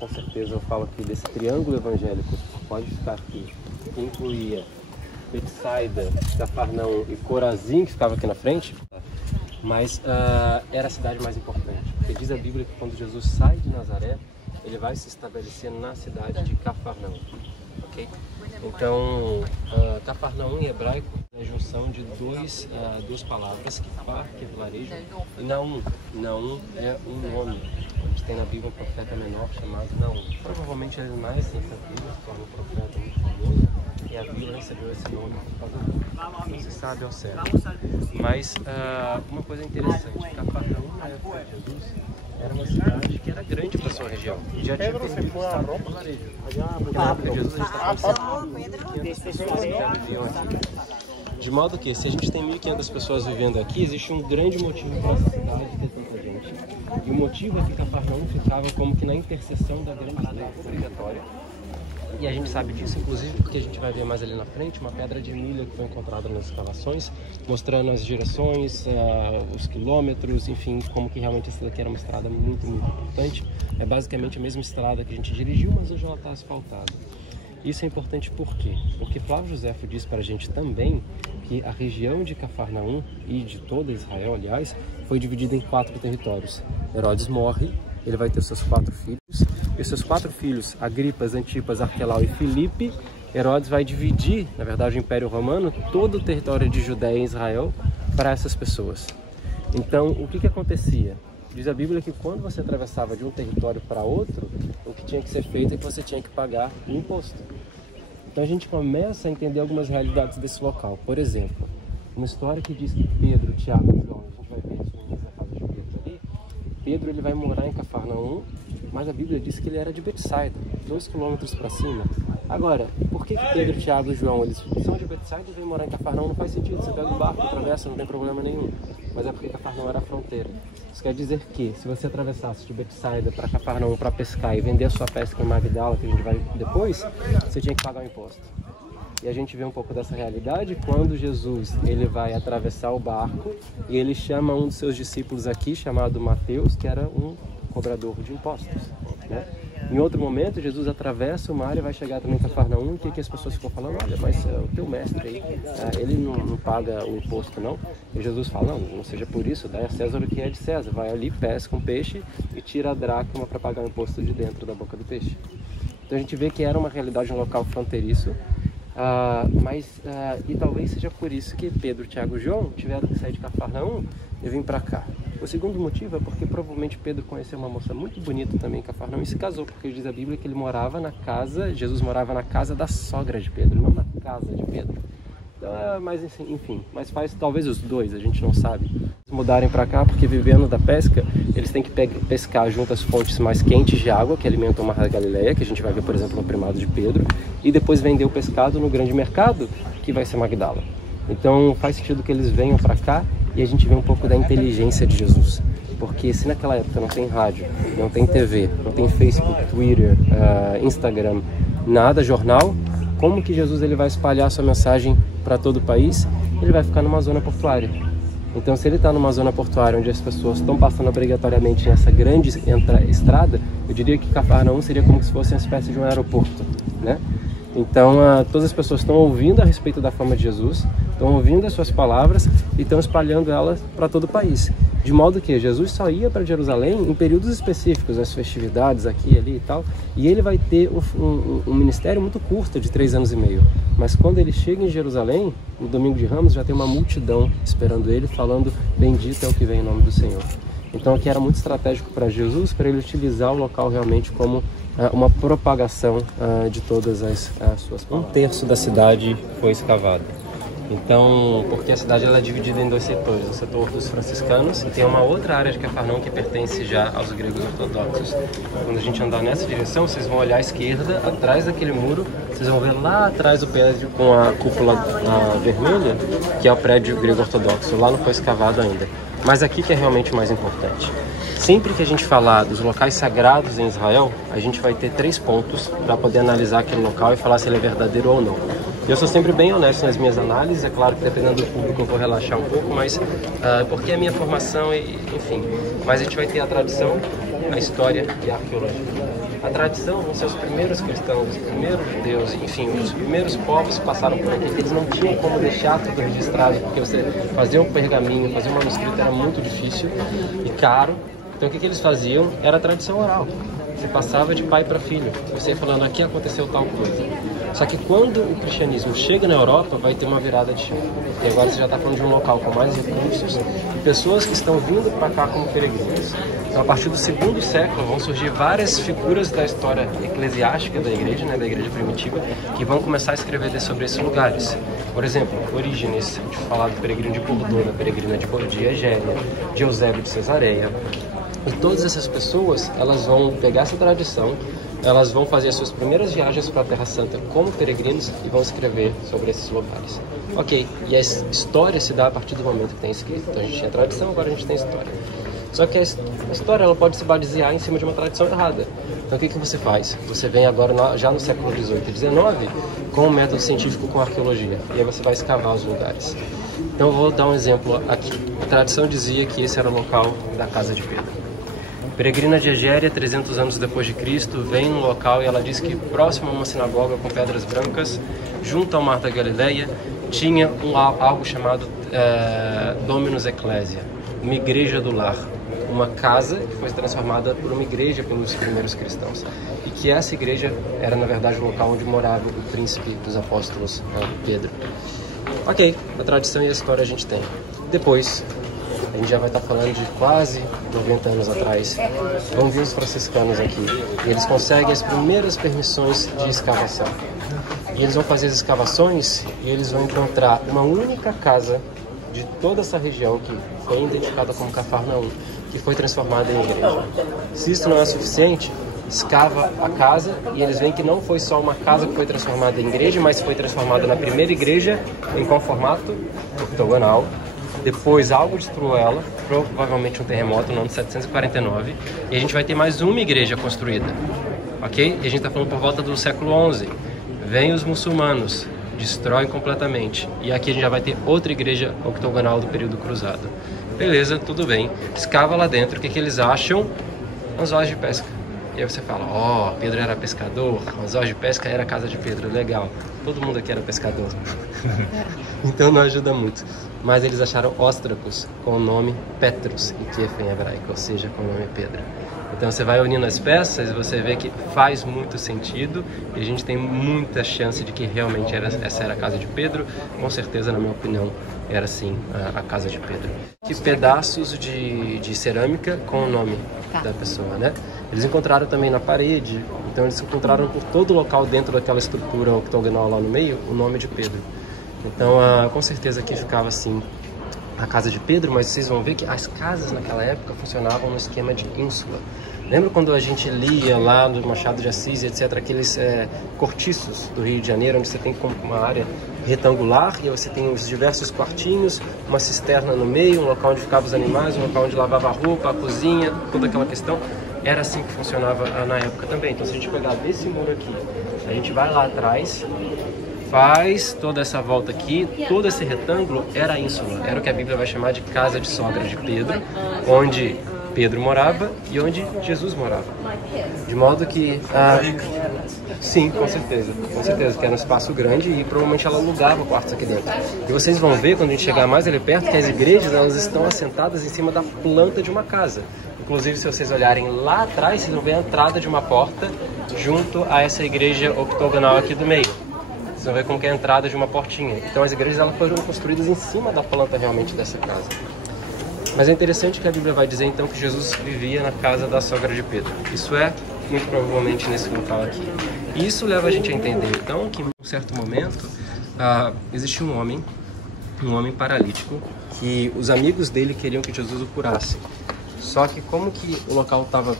com certeza eu falo aqui desse triângulo evangélico, pode ficar aqui, que incluía Betsaida, Cafarnaum e Corazim, que ficava aqui na frente, mas era a cidade mais importante, porque diz a Bíblia que quando Jesus sai de Nazaré, ele vai se estabelecer na cidade de Cafarnaum, ok? Então, Cafarnaum em hebraico é a junção de duas palavras, Kifar, que é vilarejo, e Naum. Naum é um nome. A gente tem na Bíblia um profeta menor chamado Naum. Provavelmente ele nasce nessa vila, se torna um profeta muito famoso, e a vila recebeu esse nome por causa dele. Não se sabe ao certo. Mas uma coisa interessante, Cafarnaum na época de Jesus era uma cidade que era grande para sua região. Já tinha perdido o estado do vilarejo. Porque na época de Jesus a gente está falando de 1.500 pessoas que já viviam aqui. De modo que, se a gente tem 1.500 pessoas vivendo aqui, existe um grande motivo para essa cidade ter tanta gente. E o motivo é que Cafarnaum ficava como que na interseção da grande lei obrigatória. E a gente sabe disso, inclusive, porque a gente vai ver mais ali na frente uma pedra de milha que foi encontrada nas escavações, mostrando as direções, os quilômetros, enfim, como que realmente essa daqui era uma estrada muito, muito importante. É basicamente a mesma estrada que a gente dirigiu, mas hoje ela está asfaltada. Isso é importante por quê? Porque Flávio Josefo diz para a gente também que a região de Cafarnaum e de toda Israel, aliás, foi dividida em 4 territórios. Herodes morre, ele vai ter seus 4 filhos, e seus 4 filhos, Agripas, Antipas, Arquelau e Filipe, Herodes vai dividir, na verdade, o Império Romano, todo o território de Judéia e Israel para essas pessoas. Então, o que acontecia? Diz a Bíblia que quando você atravessava de um território para outro, o que tinha que ser feito é que você tinha que pagar o imposto. Então a gente começa a entender algumas realidades desse local. Por exemplo, uma história que diz que Pedro, Tiago e João, a gente vai ver isso no início da casa de Pedro ali, Pedro ele vai morar em Cafarnaum, mas a Bíblia diz que ele era de Betsaida, 2 quilômetros para cima. Agora, por que Pedro, Tiago e João, eles são de Betsaida e vêm morar em Cafarnaum? Não faz sentido, você pega o barco, atravessa, não tem problema nenhum. Mas é porque Cafarnaum era a fronteira. Isso quer dizer que, se você atravessasse de Betsaida para Cafarnaum para pescar e vender a sua pesca em Magdala, que a gente vai depois, você tinha que pagar o imposto. E a gente vê um pouco dessa realidade quando Jesus ele vai atravessar o barco e ele chama um dos seus discípulos aqui, chamado Mateus, que era um cobrador de impostos, né? Em outro momento, Jesus atravessa o mar e vai chegar também em Cafarnaum, e que as pessoas ficam falando, olha, mas o teu mestre aí, ele não paga o imposto não? E Jesus fala, não seja por isso, dá a César o que é de César, vai ali, pesca um peixe e tira a dracma para pagar o imposto de dentro da boca do peixe. Então a gente vê que era uma realidade, um local fronteiriço, e talvez seja por isso que Pedro, Tiago e João tiveram que sair de Cafarnaum e vir para cá. O segundo motivo é porque provavelmente Pedro conheceu uma moça muito bonita também em Cafarnaum e se casou, porque diz a Bíblia que ele morava na casa, Jesus morava na casa da sogra de Pedro, não na casa de Pedro. Mas enfim, mas faz talvez os dois, a gente não sabe. Eles mudarem para cá porque vivendo da pesca, eles têm que pescar junto às fontes mais quentes de água que alimentam o Mar da Galileia, que a gente vai ver, por exemplo, no primado de Pedro, e depois vender o pescado no grande mercado, que vai ser Magdala. Então faz sentido que eles venham para cá e a gente vê um pouco da inteligência de Jesus. Porque se naquela época não tem rádio, não tem TV, não tem Facebook, Twitter, Instagram, nada, jornal, como que Jesus ele vai espalhar a sua mensagem para todo o país? Ele vai ficar numa zona portuária. Então se ele está numa zona portuária onde as pessoas estão passando obrigatoriamente nessa grande estrada, eu diria que Cafarnaum seria como se fosse uma espécie de um aeroporto, né? Então todas as pessoas estão ouvindo a respeito da fama de Jesus, estão ouvindo as suas palavras e estão espalhando elas para todo o país. De modo que Jesus só ia para Jerusalém em períodos específicos, as festividades aqui, ali e tal, e ele vai ter um ministério muito curto, de 3 anos e meio. Mas quando ele chega em Jerusalém, no domingo de Ramos, já tem uma multidão esperando ele, falando, bendito é o que vem em nome do Senhor. Então aqui era muito estratégico para Jesus, para ele utilizar o local realmente como uma propagação de todas as suas palavras. 1/3 da cidade foi escavado. Então, porque a cidade ela é dividida em 2 setores, o setor dos franciscanos e tem uma outra área de Cafarnaum que pertence já aos gregos ortodoxos. Quando a gente andar nessa direção, vocês vão olhar à esquerda, atrás daquele muro, vocês vão ver lá atrás o prédio com a cúpula vermelha, que é o prédio grego ortodoxo. Lá não foi escavado ainda, mas aqui que é realmente o mais importante. Sempre que a gente falar dos locais sagrados em Israel, a gente vai ter 3 pontos para poder analisar aquele local e falar se ele é verdadeiro ou não. Eu sou sempre bem honesto nas minhas análises, é claro que dependendo do público eu vou relaxar um pouco, mas porque é a minha formação, enfim. Mas a gente vai ter a tradição, a história e a arqueologia. a tradição vão ser os primeiros cristãos, os primeiros judeus, enfim, os primeiros povos que passaram por aqui, que eles não tinham como deixar tudo registrado, porque você fazia um pergaminho, fazer um manuscrito era muito difícil e caro. Então o que eles faziam era a tradição oral. Você passava de pai para filho. Você ia falando, aqui aconteceu tal coisa. Só que quando o cristianismo chega na Europa, vai ter uma virada de chave. E agora você já está falando de um local com mais recursos e pessoas que estão vindo para cá como peregrinos. Então, a partir do segundo século, vão surgir várias figuras da história eclesiástica da igreja, né, da igreja primitiva, que vão começar a escrever sobre esses lugares. Por exemplo, Orígenes, de falar do peregrino de Bordeaux, da peregrina de Egéria, de Eusébio de Cesareia. E todas essas pessoas, elas vão pegar essa tradição, elas vão fazer as suas primeiras viagens para a Terra Santa como peregrinos e vão escrever sobre esses lugares. Ok, e a história se dá a partir do momento que tem escrito. Então a gente tinha tradição, agora a gente tem história. Só que a história ela pode se basear em cima de uma tradição errada. Então o que você faz? Você vem agora, já no século XVIII e XIX, com um método científico com arqueologia. E aí você vai escavar os lugares. Então eu vou dar um exemplo aqui. A tradição dizia que esse era o local da casa de Pedro. Peregrina de Egéria, 300 anos depois de Cristo, vem no local e ela diz que próximo a uma sinagoga com pedras brancas, junto ao mar da Galileia, tinha algo chamado Dominus Ecclesia, uma igreja do lar, uma casa que foi transformada por uma igreja pelos primeiros cristãos. E que essa igreja era, na verdade, o local onde morava o príncipe dos apóstolos, Pedro. Ok, a tradição e a história a gente tem. Depois, a gente já vai estar falando de quase 90 anos atrás. Vão vir os franciscanos aqui e eles conseguem as primeiras permissões de escavação. E eles vão fazer as escavações e eles vão encontrar uma única casa de toda essa região que foi identificada como Cafarnaum, que foi transformada em igreja. Se isso não é suficiente, escava a casa e eles veem que não foi só uma casa que foi transformada em igreja, mas foi transformada na primeira igreja em qual formato? Octogonal. Depois algo destruiu ela, provavelmente um terremoto no ano de 749, e a gente vai ter mais uma igreja construída, ok? E a gente está falando por volta do século XI. Vêm os muçulmanos, destroem completamente, e aqui a gente já vai ter outra igreja octogonal do período cruzado. Beleza, tudo bem. Escava lá dentro, o que eles acham? Anzóis de pesca. E aí você fala, Pedro era pescador, anzóis de pesca era a casa de Pedro, legal. Todo mundo aqui era pescador. Então não ajuda muito. Mas eles acharam óstracos com o nome Petrus, e Kef em hebraico, ou seja, com o nome Pedro. Então você vai unindo as peças e você vê que faz muito sentido e a gente tem muita chance de que realmente essa era a casa de Pedro. Com certeza, na minha opinião, era sim a casa de Pedro. E pedaços de cerâmica com o nome da pessoa, né? Eles encontraram também na parede, então eles encontraram por todo o local dentro daquela estrutura octogonal lá no meio o nome de Pedro. Então, com certeza aqui ficava assim a casa de Pedro, mas vocês vão ver que as casas naquela época funcionavam no esquema de ínsula. Lembra quando a gente lia lá no Machado de Assis, etc., aqueles cortiços do Rio de Janeiro, onde você tem uma área retangular e você tem os diversos quartinhos, uma cisterna no meio, um local onde ficavam os animais, um local onde lavava a roupa, a cozinha, toda aquela questão. Era assim que funcionava na época também. Então, se a gente pegar desse muro aqui, a gente vai lá atrás, faz toda essa volta aqui, todo esse retângulo era a ínsula, era o que a Bíblia vai chamar de casa de sogra de Pedro, onde Pedro morava e onde Jesus morava. De modo que, sim, com certeza, que era um espaço grande e provavelmente ela alugava quartos aqui dentro. E vocês vão ver, quando a gente chegar mais ali perto, que as igrejas elas estão assentadas em cima da planta de uma casa. Inclusive, se vocês olharem lá atrás, vocês vão ver a entrada de uma porta junto a essa igreja octogonal aqui do meio. Vocês vão ver como que é a entrada de uma portinha. Então as igrejas elas foram construídas em cima da planta realmente dessa casa. Mas é interessante que a Bíblia vai dizer então que Jesus vivia na casa da sogra de Pedro. Isso é muito provavelmente nesse local aqui. E isso leva a gente a entender então que em um certo momento existia um homem paralítico, que os amigos dele queriam que Jesus o curasse. Só que como que o local estava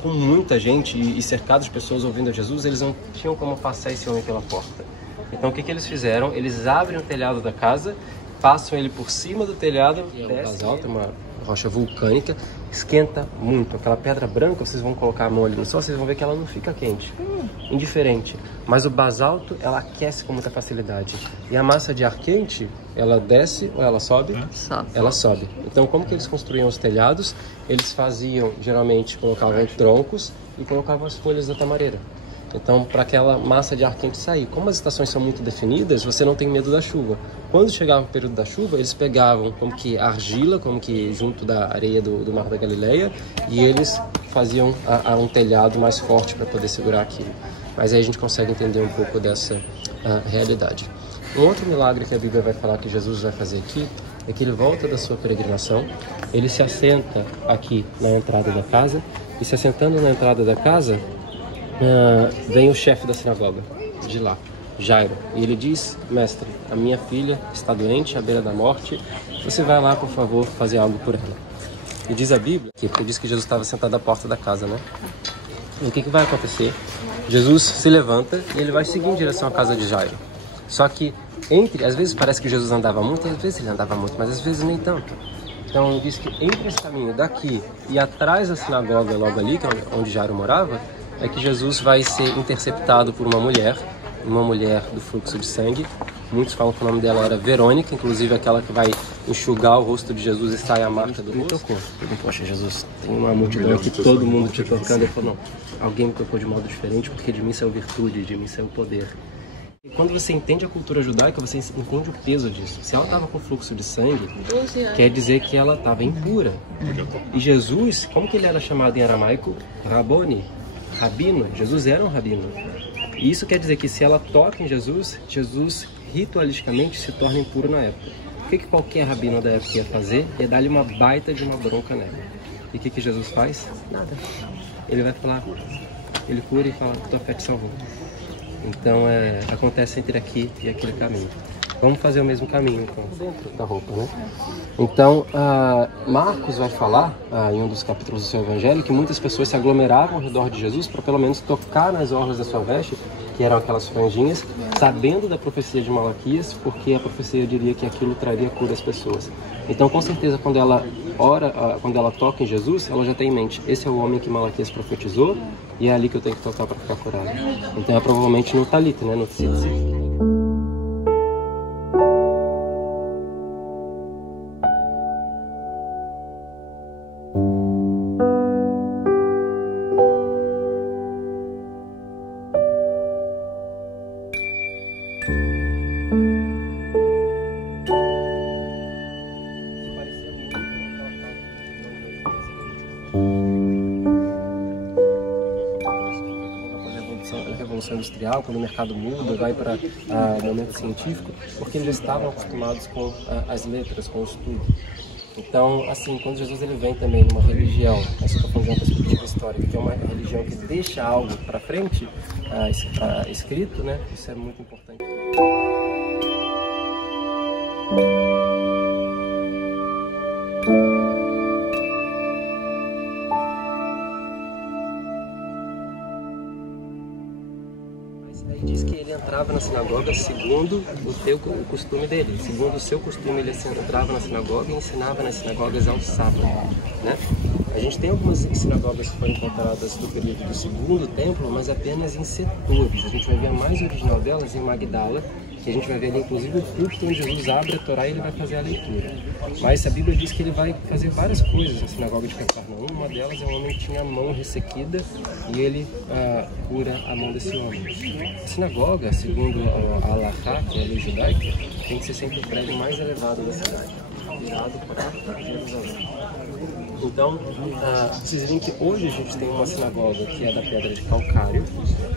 com muita gente e cercado de pessoas ouvindo a Jesus, eles não tinham como passar esse homem pela porta. Então o que eles fizeram? Eles abrem o telhado da casa, passam ele por cima do telhado, desce uma rocha vulcânica, esquenta muito. Aquela pedra branca, vocês vão colocar a mão ali no sol, vocês vão ver que ela não fica quente, indiferente. Mas o basalto, ela aquece com muita facilidade. E a massa de ar quente, ela desce ou ela sobe? Sobe. Ela sobe. Então como que eles construíam os telhados? Eles faziam, geralmente, colocavam troncos e colocavam as folhas da tamareira. Então, para aquela massa de ar quente sair. Como as estações são muito definidas, você não tem medo da chuva. Quando chegava o período da chuva, eles pegavam como que argila, como que junto da areia do Mar da Galileia, e eles faziam um telhado mais forte para poder segurar aquilo. Mas aí a gente consegue entender um pouco dessa realidade. Um outro milagre que a Bíblia vai falar que Jesus vai fazer aqui é que ele volta da sua peregrinação, ele se assenta aqui na entrada da casa, e se assentando na entrada da casa, vem o chefe da sinagoga de lá, Jairo, e ele diz: mestre, a minha filha está doente, à beira da morte, você vai lá, por favor, fazer algo por ela. E diz a Bíblia, porque diz que Jesus estava sentado à porta da casa, né? E o que vai acontecer? Jesus se levanta e ele vai seguir em direção à casa de Jairo. Só que às vezes parece que Jesus andava muito, às vezes ele andava muito, mas às vezes nem tanto. Então diz que entre esse caminho daqui e atrás da sinagoga, logo ali, que é onde Jairo morava, é que Jesus vai ser interceptado por uma mulher do fluxo de sangue. Muitos falam que o nome dela era Verônica, inclusive aquela que vai enxugar o rosto de Jesus e sai a marca do rosto. Me tocou. Eu falei: poxa, Jesus, tem uma multidão aqui, todo mundo te tocando. Ele falou: não, alguém me tocou de modo diferente, porque de mim saiu virtude, de mim saiu poder. E quando você entende a cultura judaica, você entende o peso disso. Se ela estava com fluxo de sangue, quer dizer que ela estava impura. E Jesus, como que ele era chamado em aramaico? Raboni, rabino. Jesus era um rabino. E isso quer dizer que se ela toca em Jesus, Jesus ritualisticamente se torna impuro na época. O que qualquer rabino da época ia fazer? Ia dar-lhe uma baita de uma bronca nela. E o que Jesus faz? Nada. Ele vai falar, ele cura e fala: tua fé te salvou. Então acontece entre aqui e aquele caminho. Vamos fazer o mesmo caminho então, dentro da roupa, né? Então, Marcos vai falar, em um dos capítulos do seu evangelho, que muitas pessoas se aglomeravam ao redor de Jesus para pelo menos tocar nas orlas da sua veste, que eram aquelas franjinhas, sabendo da profecia de Malaquias, porque a profecia diria que aquilo traria cura às pessoas. Então, com certeza, quando ela ora, quando ela toca em Jesus, ela já tem em mente: esse é o homem que Malaquias profetizou, e é ali que eu tenho que tocar para ficar curado. Então, é provavelmente no talit, né? No tzitzit. Revolução Industrial, quando o mercado muda, vai para o momento científico, porque eles estavam acostumados com as letras, com o estudo. Então, assim, quando Jesus ele vem também numa religião, essa estou falando de uma perspectiva histórica, que é uma religião que deixa algo para frente, escrito, né? Isso é muito importante. Aí diz que ele entrava na sinagoga segundo o costume dele, segundo o seu costume. Ele entrava na sinagoga e ensinava nas sinagogas ao sábado, né? A gente tem algumas sinagogas que foram encontradas do período do segundo templo, mas apenas em setores. A gente vai ver a mais original delas em Magdala, que a gente vai ver ali inclusive o púlpito onde Jesus abre a Torá e ele vai fazer a leitura. Mas a Bíblia diz que ele vai fazer várias coisas na sinagoga de Cafarnaum. Uma delas é um homem que tinha a mão ressequida e ele cura a mão desse homem. A sinagoga, segundo a Halachá, que é a lei judaica, tem que ser sempre o prédio mais elevado da cidade, virado para Jerusalém. Então, vocês veem que hoje a gente tem uma sinagoga que é da pedra de calcário,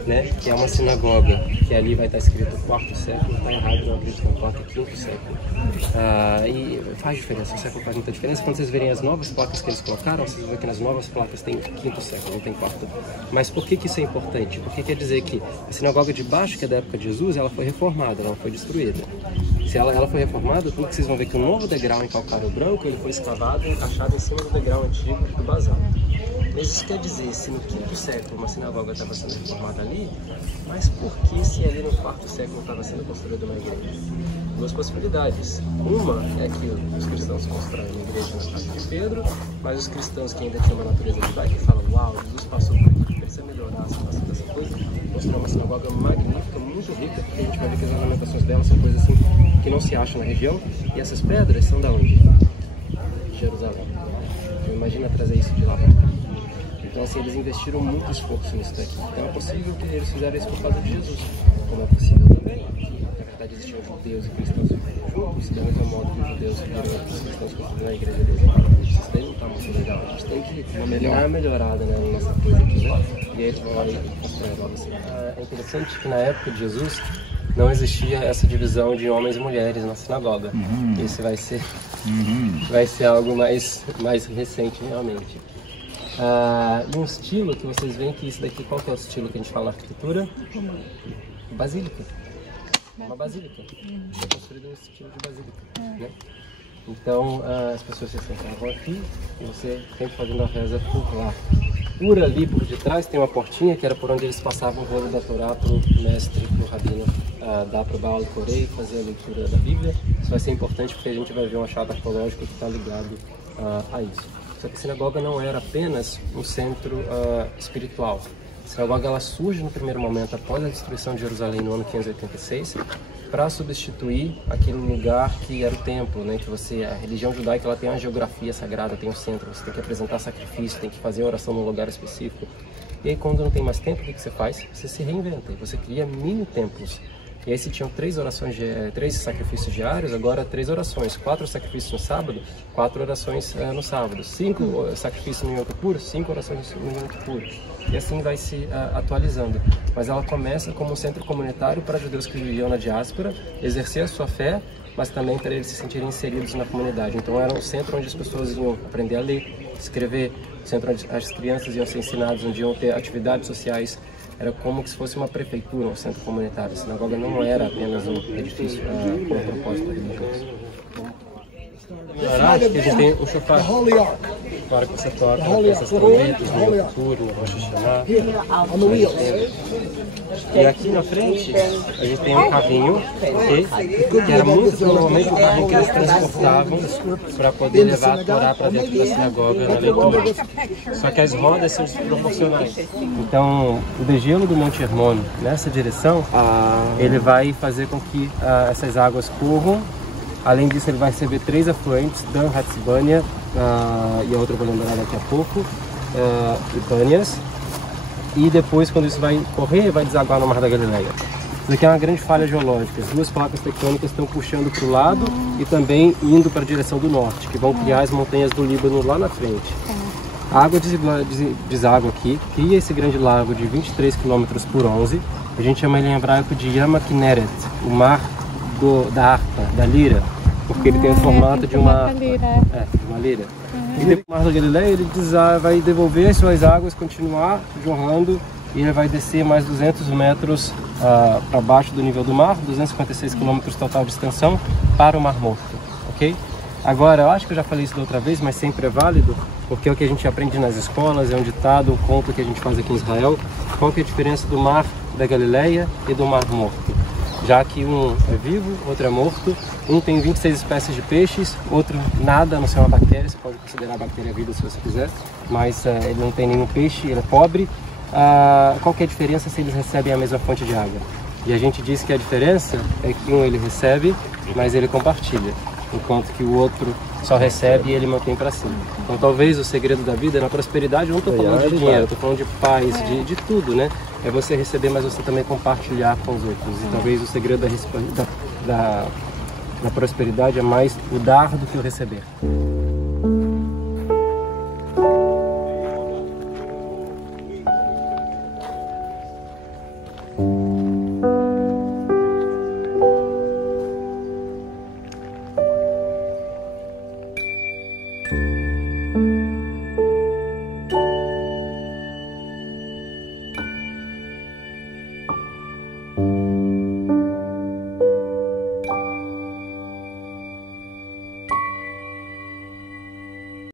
né? Que é uma sinagoga que ali vai estar escrito 4º século, está errado, não acredito que é o 4º e 5º século. E faz diferença, o século faz muita diferença. Quando vocês verem as novas placas que eles colocaram, vocês vão ver que nas novas placas tem 5º século, não tem 4º. Mas por que isso é importante? Porque quer dizer que a sinagoga de baixo, que é da época de Jesus, ela foi reformada, ela não foi destruída. Se ela foi reformada, tudo que vocês vão ver que o novo degrau em calcário branco, ele foi escavado e encaixado em cima do degrau antigo do basalto. Isso quer dizer, se no 5º século uma sinagoga estava sendo reformada ali, mas por que se ali no 4º século estava sendo construída uma igreja? Duas possibilidades. Uma é que os cristãos constroem uma igreja na casa de Pedro, mas os cristãos que ainda tinham uma natureza judaica falam: uau, Jesus passou por aqui, precisa melhorar a situação dessa coisa, mostrar uma sinagoga magnífica, muito rica, porque a gente vai ver que as ornamentações dela são coisas assim que não se acham na região, e essas pedras são da onde? Jerusalém. Então imagina trazer isso de lá para cá. Então, assim, eles investiram muito esforço nisso daqui. Então, é possível que eles fizeram isso por causa de Jesus. Como é possível também que, na verdade, existiam judeus e cristãos juntos, da mesma modo que os judeus viram os cristãos construindo a igreja deles. Isso daí não está muito legal. A gente tem que dar uma melhorada, né, na nossa coisa aqui, né? E aí eles vão lá e constroem logo assim. É interessante que na época de Jesus não existia essa divisão de homens e mulheres na sinagoga. Isso vai ser algo mais recente realmente. E um estilo que vocês veem que isso daqui, qual que é o estilo que a gente fala na arquitetura? Basílica. Uma basílica. É construído no estilo de basílica, né? Então as pessoas se sentavam aqui e você sempre fazendo a reza por lá. Por ali, por detrás, tem uma portinha que era por onde eles passavam o rolo da Torá para o mestre, para o rabino, dar para o Baal Corei fazer a leitura da Bíblia. Isso vai ser importante porque a gente vai ver um achado arqueológico que está ligado a isso. Só que a sinagoga não era apenas um centro espiritual. A sinagoga ela surge no primeiro momento após a destruição de Jerusalém no ano 586 para substituir aquele lugar que era o templo, né? Que a religião judaica ela tem uma geografia sagrada, tem um centro, você tem que apresentar sacrifício, tem que fazer oração num lugar específico. E aí quando não tem mais tempo, o que você faz? Você se reinventa, você cria mini templos. E aí se tinham 3 sacrifícios diários, agora 3 orações, 4 sacrifícios no sábado, 4 orações no sábado, 5 sacrifícios no Yom Kippur, 5 orações no Yom Kippur. E assim vai se atualizando. Mas ela começa como um centro comunitário para judeus que viviam na diáspora, exercer a sua fé, mas também para eles se sentirem inseridos na comunidade. Então era um centro onde as pessoas iam aprender a ler, escrever, um centro onde as crianças iam ser ensinadas, onde iam ter atividades sociais. Era como se fosse uma prefeitura, um centro comunitário. A sinagoga não era apenas um edifício com um propósito religioso. A gente tem o shofar. Claro que você toca essas trombetas no Yom Kippur, no Rosh Hashanah. E aqui na frente a gente tem um carrinho, que era muito provavelmente o carrinho que eles transportavam para poder levar a Torá para dentro da sinagoga na leitura. Só que as rodas são desproporcionais. Então o degelo do Monte Hermon nessa direção, ele vai fazer com que essas águas corram. Além disso, ele vai receber 3 afluentes, Dan, Hatzibânia e a outra eu vou lembrar daqui a pouco, e Bânias. E depois, quando isso vai correr, vai desaguar no Mar da Galileia. Isso aqui é uma grande falha geológica. As 2 placas tectônicas estão puxando para o lado e também indo para a direção do norte, que vão criar as montanhas do Líbano lá na frente. A água deságua aqui, cria esse grande lago de 23 km por 11. A gente chama ele em hebraico de Yama Kinneret, o mar da harpa, da lira, porque ele tem o formato de uma harpa, de uma lira. E depois o Mar da Galileia ele vai devolver as suas águas, continuar jorrando, e ele vai descer mais 200 metros para baixo do nível do mar, 256 km total de extensão, para o Mar Morto, ok? Agora, eu acho que eu já falei isso da outra vez, mas sempre é válido, porque é o que a gente aprende nas escolas, é um ditado, um conto que a gente faz aqui em Israel. Qual que é a diferença do Mar da Galileia e do Mar Morto? Já que um é vivo, outro é morto, um tem 26 espécies de peixes, outro nada, a não ser uma bactéria, você pode considerar a bactéria vida se você quiser, mas ele não tem nenhum peixe, ele é pobre. Qual que é a diferença se eles recebem a mesma fonte de água? E a gente diz que a diferença é que um ele recebe, mas ele compartilha, enquanto que o outro só recebe e ele mantém para si. Então talvez o segredo da vida, na prosperidade, eu não estou falando de dinheiro, estou falando de paz, de tudo, né? É você receber, mas você também compartilhar com os outros. E talvez o segredo da prosperidade é mais o dar do que o receber.